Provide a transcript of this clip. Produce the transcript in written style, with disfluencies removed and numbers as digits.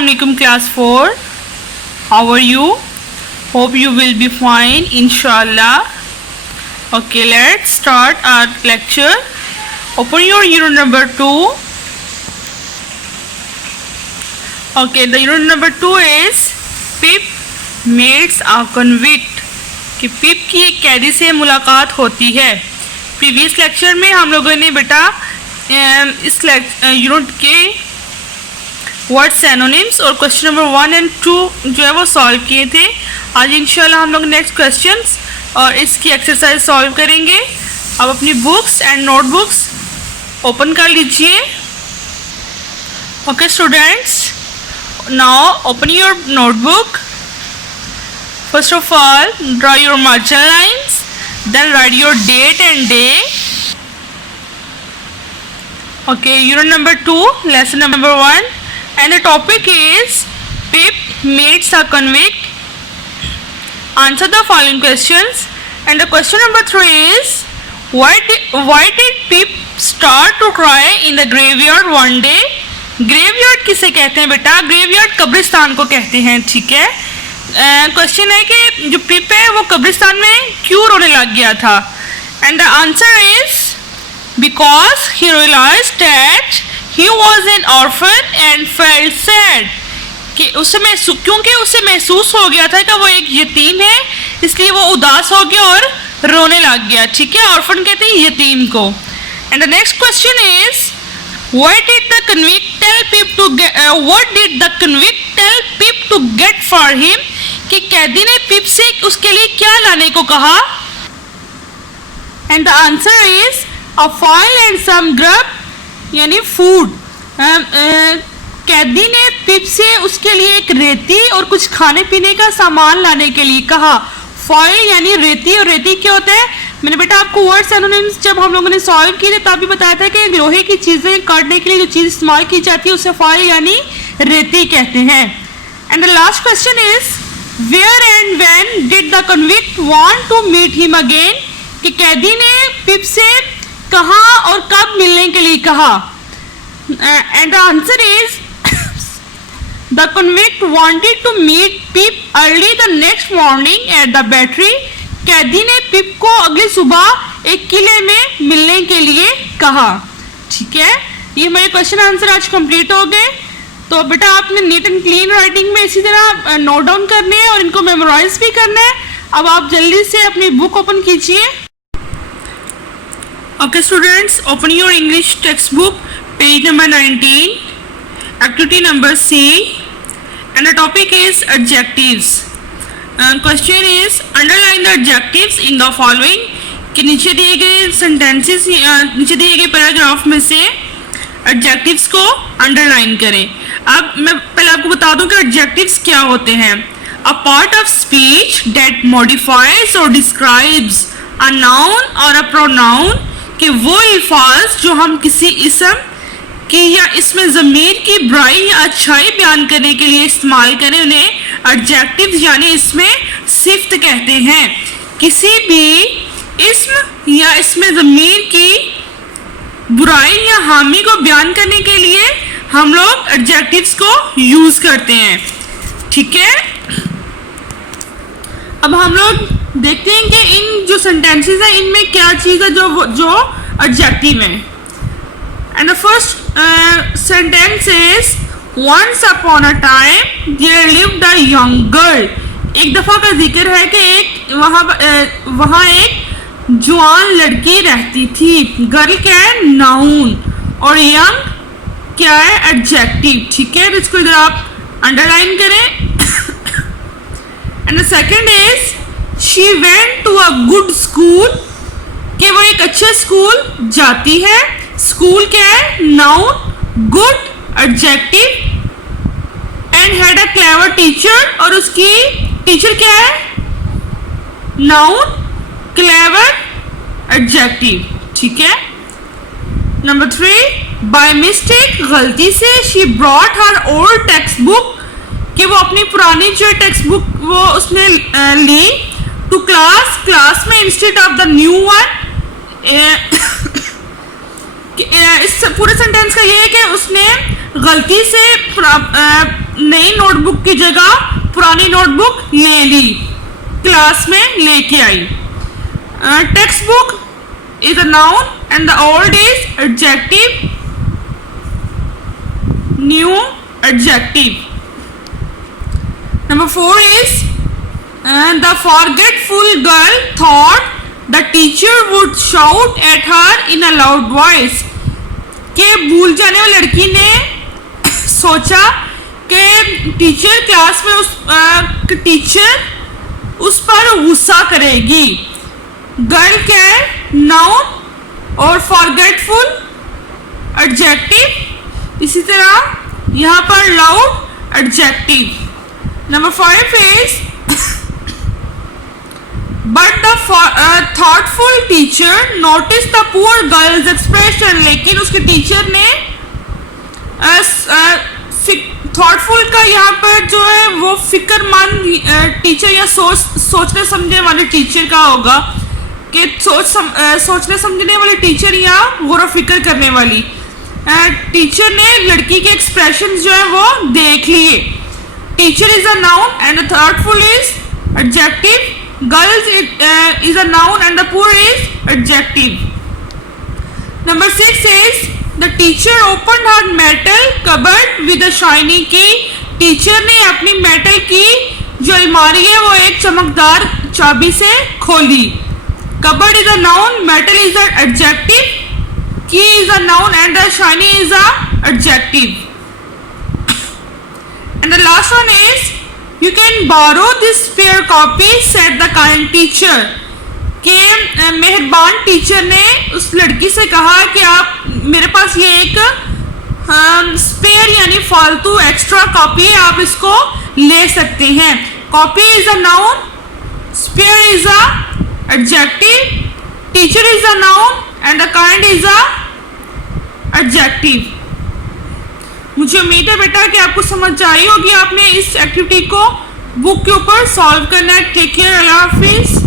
Assalamualaikum class 4. How are you? Hope you will be fine inshallah. Okay, let's start our lecture. Open your unit number 2. Okay, the unit number 2 is Pip meets a convict. कि पिप की एक कैदी से मुलाकात होती है. Previous lecture में हम लोगों ने बेटा इस यूनिट के वर्ड सिनोनिम्स और क्वेश्चन नंबर 1 और 2 जो है वो सॉल्व किए थे. आज इंशाल्लाह हम लोग नेक्स्ट क्वेश्चंस और इसकी एक्सरसाइज सॉल्व करेंगे. अब अपनी बुक्स एंड नोटबुक्स ओपन कर लीजिए. Okay students, now open your notebook. First of all draw your margin lines, then write your date and day. Okay, unit number 2, lesson number 1, and the topic is Pip meets a convict. Answer the following questions. And the question number 3 is why did Pip start to cry in the graveyard one day? Graveyard किसे कहते हैं बेटा? Graveyard कब्रिस्तान को कहते हैं. ठीक है. क्वेश्चन है कि जो पिप है वो कब्रिस्तान में क्यों रोने लग गया था. And the answer is because he realised that he was an orphan and felt sad. कि क्योंकि उसे महसूस हो गया था कि वो एक यतीम है, इसलिए वो उदास हो गया और रोने लग गया. ठीक है, ऑर्फन कहते हैं यतीम को. And the next question is what did the convict tell Pip to get for him? कि कैदी ने पिप से उसके लिए क्या लाने को कहा. And the answer is a file and some grub, यानी फूड. कैदी ने पिप से उसके लिए एक रेती और कुछ खाने पीने का सामान लाने के लिए कहा. फॉइल यानी रेती, और रेती क्या होता है? मैंने बेटा आपको वर्ड सिनोनिम्स जब हम लोगों ने सॉल्व किए थे तब भी बताया था कि लोहे की चीजें काटने के लिए जो चीज इस्तेमाल की जाती है उसे फॉइल यानी रेती कहते हैं. And the last question is where and when did the convict want to meet him again? कि कैदी ने पिप से कहा और कब मिलने के लिए कहा. And the answer is the convict wanted to meet Pip early the next morning at the battery. कैदी ने पिप को अगली सुबह एक किले में मिलने के लिए कहा. ठीक है, ये हमारे क्वेश्चन आंसर आज कंप्लीट हो गए. तो बेटा आपने नीट एंड क्लीन राइटिंग में इसी तरह नोट डाउन करने हैं और इनको मेमोराइज भी करना है. अब आप जल्दी से अपनी बुक ओपन कीजिए. Okay students, open your English text book, page number 19, activity number C, and the topic is adjectives. Question is underline the adjectives in the following. कि नीचे दिए गए सेंटेंसेस, नीचे दिए गए पैराग्राफ में से एडजेक्टिव्स को अंडरलाइन करें. अब मैं पहले आपको बता दूं कि एडजेक्टिव्स क्या होते हैं. A part of speech that modifies और डिस्क्राइब्स अ नाउन और अ प्रोनाउन. कि वो अल्फाज जो हम किसी इसम की या इसमें ज़मीर की बुराई या अच्छाई बयान करने के लिए इस्तेमाल करें उन्हें एडजेक्टिव्स यानी इसमें सिफ्त कहते हैं. किसी भी इस्म या इसमें ज़मीर की बुराई या हामी को बयान करने के लिए हम लोग एडजेक्टिव्स को यूज करते हैं. ठीक है, अब हम लोग देखते हैं कि इन जो सेंटेंसेस है इनमें क्या चीज़ है जो एडजेक्टिव है. And the first sentence is once upon a time there lived a young girl. एक दफ़ा का जिक्र है कि एक वहाँ एक जवान लड़की रहती थी. गर्ल क्या है? नाउन, और यंग क्या है? एडजेक्टिव. ठीक है, इसको इधर आप अंडरलाइन करें. And the second is she went to a good school. कि वो एक अच्छे स्कूल जाती है. स्कूल क्या है? Noun, good adjective, and had a clever teacher. और उसकी टीचर क्या है? Noun, clever adjective. ठीक है. नंबर 3, बाय मिस्टेक गलती से she brought her old text book. कि वो अपनी पुरानी जो टेक्स्ट बुक वो उसने ली टू क्लास में instead of the new one. इस पूरे सेंटेंस का ये है कि उसने गलती से नई नोटबुक की जगह पुरानी नोटबुक ले ली, क्लास में लेके आई। Textbook is a noun and the old is adjective, new adjective. Number 4 is the forgetful girl thought the teacher would shout at her in a loud voice. के भूल जाने वाली लड़की ने सोचा कि टीचर क्लास में टीचर उस पर गुस्सा करेगी। गर्ल क्या है? नाउन और फॉरगेटफुल एडजेक्टिव, इसी तरह यहाँ पर loud adjective. Number 5 is but the thoughtful teacher notice the poor girls expression, लेकिन उसके टीचर ने थॉटफुल का यहाँ पर जो है वो फिक्रमंद टीचर या सोचने समझने वाले टीचर का होगा कि सोचने समझने वाले टीचर या गौर फिक्र करने वाली टीचर ने लड़की के एक्सप्रेशन जो है वो देख लिए। Teacher is a noun and the thoughtful is adjective, girls is a noun and the poor is adjective. Number 6 is the teacher opened her metal cupboard with a shiny की, teacher ने अपनी metal की जो अलमारी है वो एक चमकदार चाबी से खोली। Cupboard is a noun, metal is an adjective, key is a noun and the shiny is a adjective. And the last one is you can borrow this spare copy said the kind teacher. के मेहरबान teacher ने उस लड़की से कहा कि आप मेरे पास ये एक स्पेयर यानी फालतू एक्स्ट्रा कॉपी है, आप इसको ले सकते हैं। Copy is a noun, spare is a adjective, teacher is a noun and the kind is a adjective. मुझे उम्मीद है बेटा कि आपको समझ आई होगी। आपने इस एक्टिविटी को बुक के ऊपर सॉल्व करना है। टेक केयर, अल्लाह हाफिज।